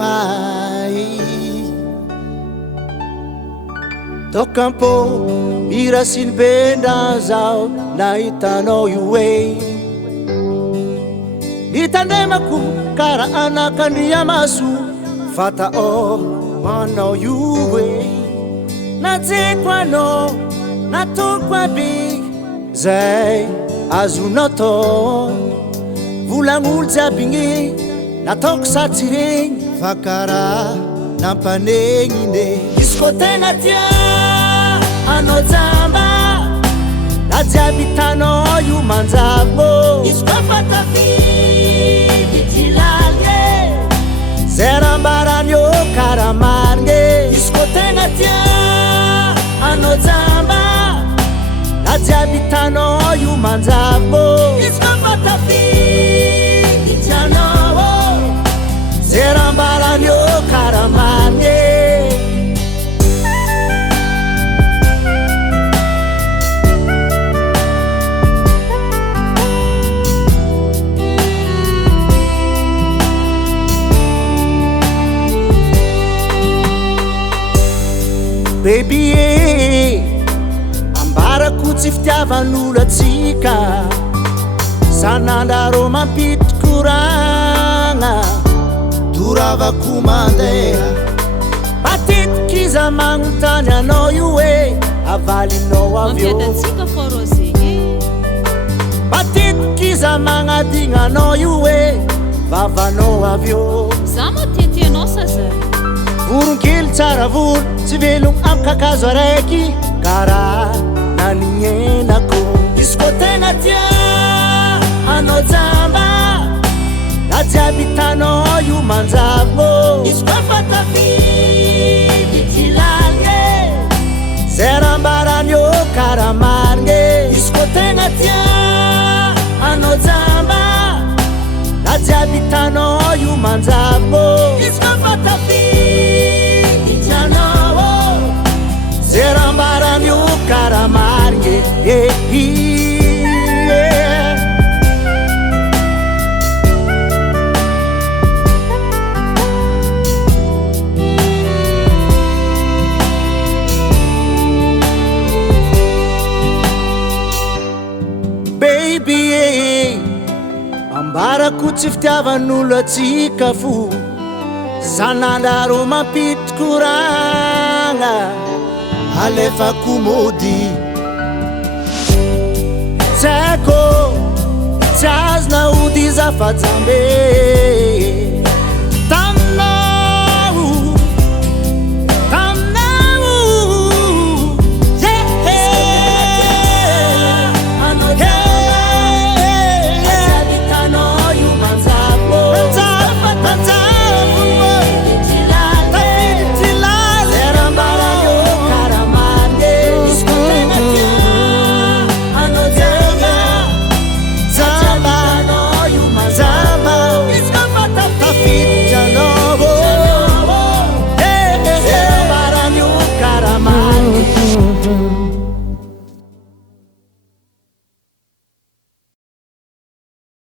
hay tokampo mirasin benda zao nahitanao io e nitandemako kara anakandriamaso fatao manao io e najeko anao natoko aby zay azonao tao volagnolojiaby igny nataoko satsy regny fa karaha nampanegny izy ko tegna tia anao jamba na jiaby tanao io manjabo izy ko fa tafidy jilaly zay raha mbarany io karaha marigny izy ko tegna tia anao jamba na jiaby tanao io manjabo izy ko fa tafidy jianao zay raha mbarany io karaha marigny baby ambarako tsy fitiavan'olo atsika sanandrarô mampity koragna doravako mandeha matetiky iza magnontany anao io e avalinao avyo matetiky iza magnadigna anao io e vavanao avyo za matety anao sazay voronkely tsara volo tsy velogno amy kakazo araiky karaha naninenako izy ko tegna tia anao jamba na jiaby tanao io manjabo izy ko fa tafidy jilaly zay raha mbarany io karaha marigny izy ko tegna tia anao jamba na jiaby tanao io manjabo izy ko fa tafidy jianao zay raha mbarany io karaha marigny baby ambarako tsy fitiavan'olo atsika fo sanandrarô mampity koragna alefako mody tsy haiko tsy azona ody za fa jambe